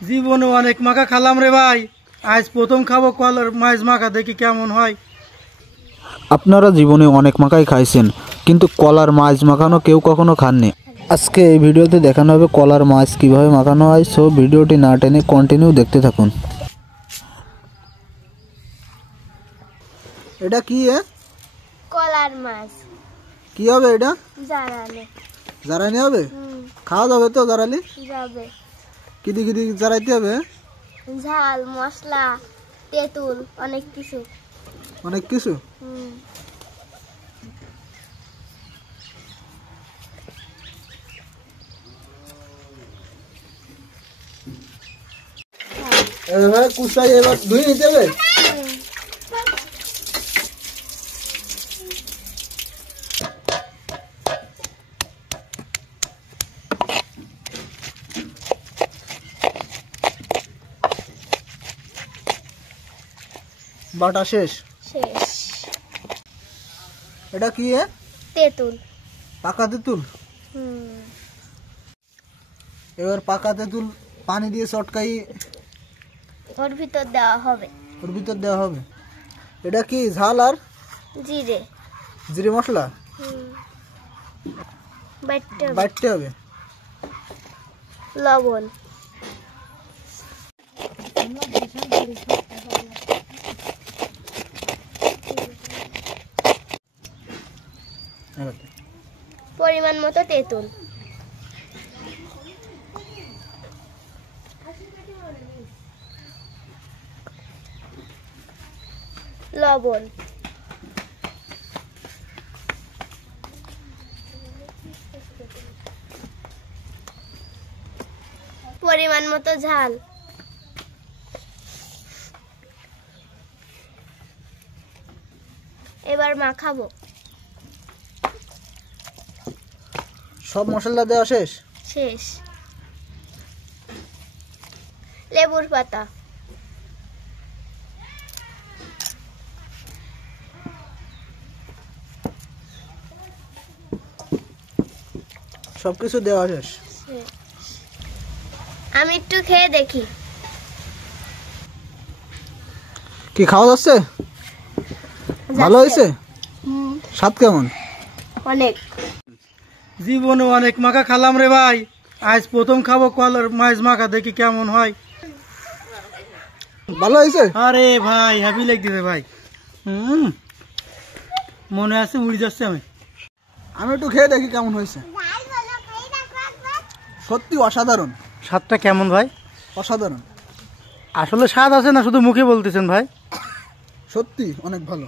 জীবনে অনেক মাখা খেলাম রে ভাই, আজ প্রথম খাবো কলার মাছ মাখা, দেখি কেমন হয়। আপনারা জীবনে অনেক মাখাই খাইছেন, কিন্তু কলার মাছ মাখানো কেউ কখনো খাননি। আজকে এই ভিডিওতে দেখানো হবে কলার মাছ কিভাবে মাখানো হয়। সো ভিডিওটি না টেনে কন্টিনিউ দেখতে থাকুন। এটা কি? কলার মাছ। কি হবে এটা? জারালে। জারানি হবে? খাওয়া যাবে তো জারালি? যাবে। কিদি কিদি জারাইতে হবে? ঝাল, মশলা, তেঁতুল, অনেক কিছু। অনেক কিছু? এবার কুচাই এবার ধুয়ে নিতে হবে। বাটা শেষ? শেষ। এটা কি? তেঁতুল। পাকা তেঁতুল? এবার পাকা তেঁতুল পানি দিয়ে চটকাই ওর ভিতর দেওয়া হবে। ওর ভিতর দেওয়া হবে। এটা কি ঝাল আর জিরে। জিরে মশলা বাটতে হবে। লবণ। পরিমাণ মতো তেঁতুল। লবণ। পরিমাণ মতো ঝাল। এবার মাখাবো। সব মশলা দেওয়া শেষ? শেষ। লেবুর পাতা। সবকিছু দেওয়া শেষ? আমি একটু খেয়ে দেখি। কি খাওয়া যাচ্ছে? ভালো হয়েছে? স্বাদ কেমন? অনেক। জীবনে অনেক মাখা খেলাম রে ভাই, আজ প্রথম খাবো কলার মাছ মাখা, দেখি কেমন হয়। ভালো হয়েছে? আরে ভাই হ্যাপি লাগতেছে ভাই। মনে আছে উড়ে যাচ্ছে। আমি একটু খেয়ে দেখি কেমন হয়েছে। সত্যি অসাধারণ। স্বাদটা কেমন ভাই? অসাধারণ। আসলে স্বাদ আছে না শুধু মুখে বলতেছেন ভাই? সত্যি অনেক ভালো।